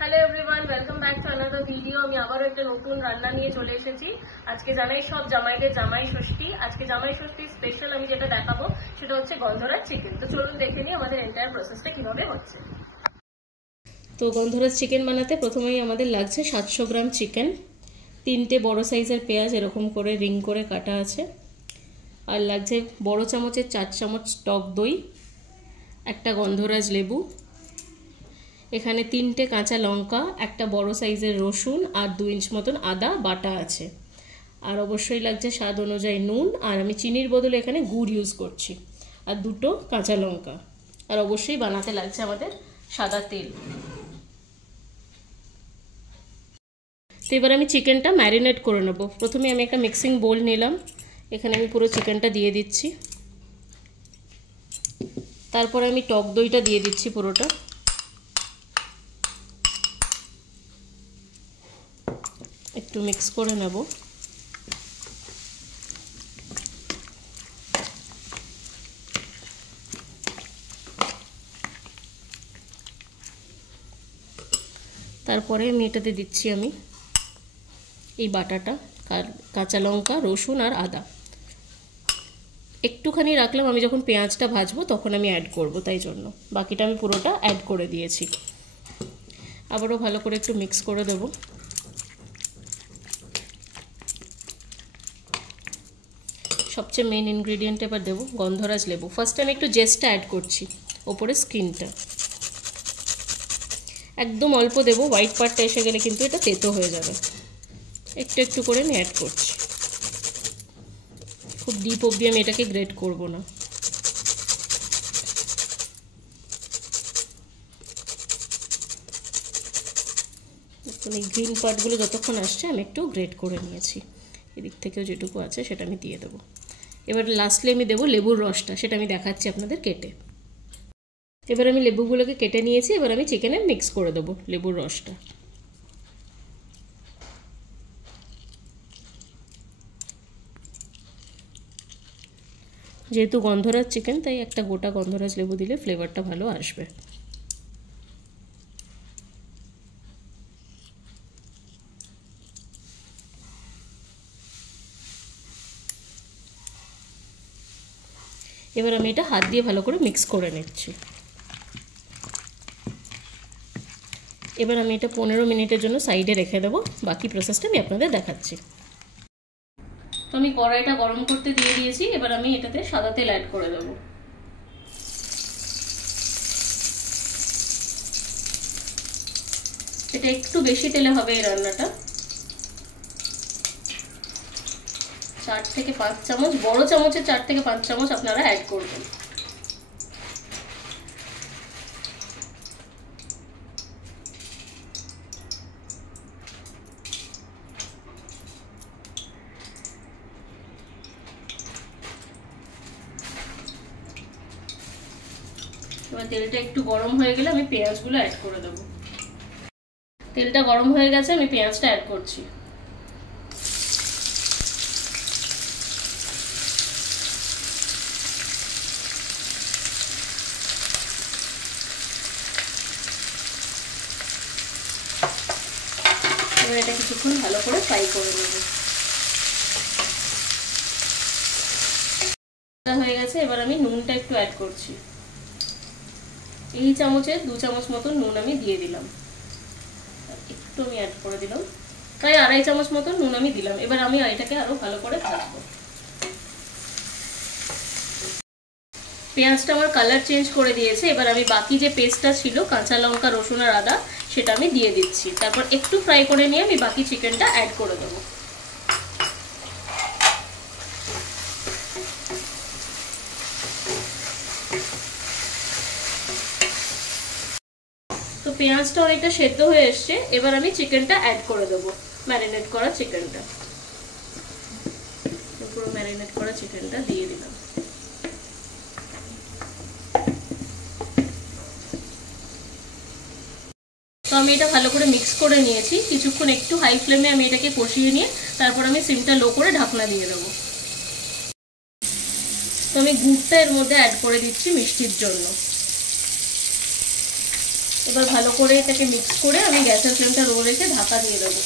Hello everyone, welcome back to another video. আমি আবারও একটা নতুন রান্না নিয়ে চলে এসেছি। আজকে জানাই সব জামাইদের জামাই ষষ্ঠী। আজকে জামাই ষষ্ঠী স্পেশাল আমি যেটা দেখাবো সেটা হচ্ছে গন্ধরাজ চিকেন। তো চলুন দেখে নিই আমাদের এন্টায়ার প্রসেসটা কিভাবে হচ্ছে। তো গন্ধরাজ চিকেন বানাতে প্রথমেই আমাদের লাগছে 700 গ্রাম চিকেন, 3টে বড় সাইজের পেঁয়াজ এরকম করে রিং করে কাটা আছে, আর লাগছে বড় চামচের 4 চামচ টক দই, একটা গন্ধরাজ লেবু, এখানে 3টে কাঁচা লঙ্কা, একটা বড় সাইজের রসুন আর 2 ইঞ্চ মতন আদা বাটা আছে, আর অবশ্যই লাগছে স্বাদ অনুযায়ী নুন, আর আমি চিনির বদলে এখানে গুড় ইউজ করছি, আর 2টো কাঁচা লঙ্কা, আর অবশ্যই বানাতে লাগছে আমাদের সাদা তেল। তো এবার আমি চিকেনটা ম্যারিনেট করে নেব। প্রথমে আমি একটা মিক্সিং বোল নিলাম, এখানে আমি পুরো চিকেনটা দিয়ে দিচ্ছি, তারপরে আমি টক দইটা দিয়ে দিচ্ছি পুরোটা, একটু মিক্স করে নেব। তারপরে আমি এটাতে দিচ্ছি আমি এই বাটাটা, কাঁচা লঙ্কা, রসুন আর আদা। একটুখানি রাখলাম, আমি যখন পেঁয়াজটা ভাজবো তখন আমি অ্যাড করব, তাই জন্য বাকিটা আমি পুরোটা অ্যাড করে দিয়েছি। আবারও ভালো করে একটু মিক্স করে দেব। সবচেয়ে মেইন ইনগ্রেডিয়েন্ট এবার দেবো গন্ধরাজ লেবু। ফার্স্ট আমি একটু জেস্টটা অ্যাড করছি, ওপরে স্কিনটা একদম অল্প দেবো, হোয়াইট পার্টটা এসে গেলে কিন্তু এটা তেতো হয়ে যাবে। একটু একটু করে আমি অ্যাড করছি, খুব ডিপ অবধি আমি এটাকে গ্রেট করব না। এই গ্রিন পার্টগুলো যতক্ষণ আসছে আমি একটু গ্রেট করে নিয়েছি, এদিক থেকেও যেটুকু আছে সেটা আমি দিয়ে দেবো। এবার লাস্টলি আমি দেবো লেবুর রসটা, সেটা আমি দেখাচ্ছি আপনাদের কেটে। এবার আমি লেবুগুলোকে কেটে নিয়েছি, এবার আমি চিকেনে মিক্স করে দেবো লেবুর রসটা। যেহেতু গন্ধরাজ চিকেন তাই একটা গোটা গন্ধরাজ লেবু দিলে ফ্লেভারটা ভালো আসবে। এবার আমি এটা হাত দিয়ে ভালো করে মিক্স করে নিচ্ছি। এবার আমি এটা 15 মিনিটের জন্য সাইডে রেখে দেবো, বাকি প্রসেসটা আমি আপনাদের দেখাচ্ছি। তো আমি কড়াইটা গরম করতে দিয়ে দিয়েছি, এবার আমি এটাতে সাদা তেল অ্যাড করে দেবো। এটা একটু বেশি তেলে হবে এই রান্নাটা। 4 থেকে 5 চামচ, বড় চামচে 4 থেকে 5 চামচ আপনারা অ্যাড করবেন। এবার তেলটা একটু গরম হয়ে গেলে আমি পেঁয়াজগুলো অ্যাড করে দেবো। তেলটা গরম হয়ে গেছে, আমি পেঁয়াজটা অ্যাড করছি। এবার এটা কিছুক্ষণ ভালো করে ফ্রাই করে নেব। হয়ে গেছে, এবার আমি নুনটা একটু অ্যাড করছি। এই চামচে 2 চামচ মতন নুন আমি দিয়ে দিলাম, একটু আমি অ্যাড করে দিলাম, প্রায় 2.5 চামচ মতন নুন আমি দিলাম। এবার আমি এটাকে আরো ভালো করে ভাজবো। পেঁয়াজটা আমার কালার চেঞ্জ করে দিয়েছে, এবার আমি বাকি যে পেস্টটা ছিল কাঁচা লঙ্কা, রসুন আর আদা, সেটা আমি দিয়ে দিচ্ছি। তারপর একটু ফ্রাই করে নিয়ে আমি বাকি চিকেনটা অ্যাড করে দেবো। তো পেঁয়াজটা অনেকটা সেদ্ধ হয়ে এসছে, এবার আমি চিকেনটা অ্যাড করে দেবো, ম্যারিনেট করা চিকেনটা। পুরো ম্যারিনেট করা চিকেনটা দিয়ে দিলাম। তো আমি এটা ভালো করে মিক্স করে নিয়েছি। কিছুক্ষণ একটু হাই ফ্লেমে আমি এটাকে কষিয়ে নিয়ে তারপর আমি সিমটা লো করে ঢাকনা দিয়ে দেবো। তো আমি গুড়টা এর মধ্যে অ্যাড করে দিচ্ছি মিষ্টির জন্য। এবার ভালো করে এটাকে মিক্স করে আমি গ্যাসের ফ্লেমটা লো রেখে ঢাকা দিয়ে দেবো।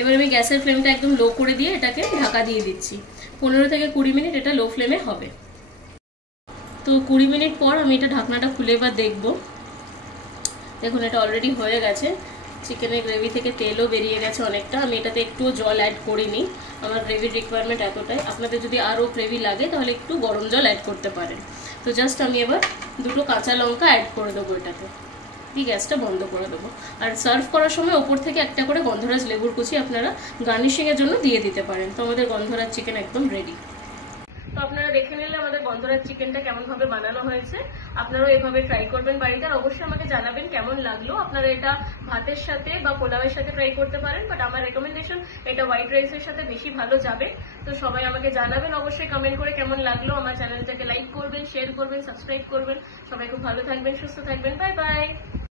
এবার আমি গ্যাসের ফ্লেমটা একদম লো করে দিয়ে এটাকে ঢাকা দিয়ে দিচ্ছি। 15 থেকে 20 মিনিট এটা লো ফ্লেমে হবে। তো 20 মিনিট পর আমি এটা ঢাকনাটা খুলে এবার দেখবো। দেখুন এটা অলরেডি হয়ে গেছে। চিকেনের গ্রেভি থেকে তেলও বেরিয়ে গেছে অনেকটা। আমি এটাতে একটুও জল অ্যাড করিনি, আমার গ্রেভির রিকোয়ারমেন্ট এতটাই। আপনাদের যদি আরও গ্রেভি লাগে তাহলে একটু গরম জল অ্যাড করতে পারেন। তো জাস্ট আমি এবার 2টো কাঁচা লঙ্কা অ্যাড করে দেবো এটাতে, দিয়ে গ্যাসটা বন্ধ করে দেবো। আর সার্ভ করার সময় ওপর থেকে একটা করে গন্ধরাজ লেবুর কুচি আপনারা গার্নিশিংয়ের জন্য দিয়ে দিতে পারেন। তো আমাদের গন্ধরাজ চিকেন একদম রেডি। তো আপনারা দেখে নিলে আমাদের গন্ধরাজ চিকেনটা কেমন ভাবে বানানো হয়েছে। আপনারাও এভাবে ট্রাই করবেন বাড়িতে, আর অবশ্যই আমাকে জানাবেন কেমন লাগলো। আপনারা এটা ভাতের সাথে বা পোলাওয়ের সাথে ট্রাই করতে পারেন, বাট আমার রেকমেন্ডেশন এটা হোয়াইট রাইসের সাথে বেশি ভালো যাবে। তো সবাই আমাকে জানাবেন অবশ্যই কমেন্ট করে কেমন লাগলো। আমার চ্যানেলটাকে লাইক করবেন, শেয়ার করবেন, সাবস্ক্রাইব করবেন। সবাই খুব ভালো থাকবেন, সুস্থ থাকবেন। Bye bye.